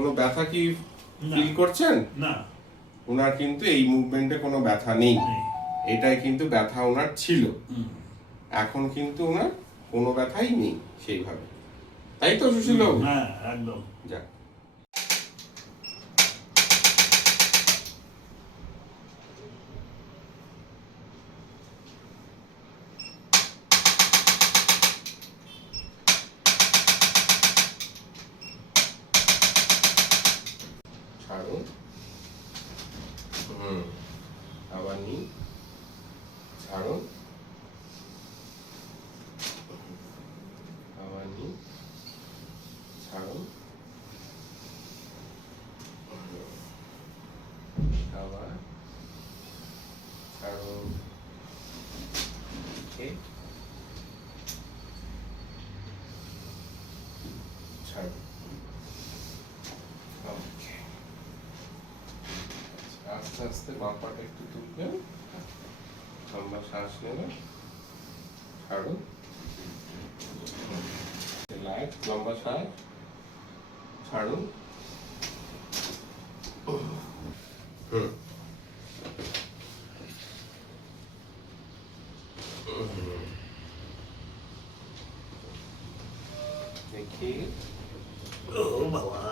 কোনো ব্যথা কি না। ফিল করছেন? না। ওনার কিন্তু এই মুভমেন্টে কোনো ব্যথা নেই। নেই। এটাই কিন্তু ব্যথা ওনার ছিল। হুম। এখন কিন্তু ওনার কোনো ব্যথাই নেই সেইভাবে। তাই তো সুশীল বাবু? হ্যাঁ, একদম। যাক। ছাড়ুন। আবার নিন। ছাড়ুন। আবার নিন। ছাড়ুন। আবার ছাড়ুন। Okay. ছাড়ুন। Okay. আস্তে আস্তে বাঁ পাটা একটু তুলবেন, লম্বা শ্বাস নেবেন, ছাড়ুন, রিল্যাক্স, লম্বা শ্বাস, ছাড়ুন। দেখি ও বাবা।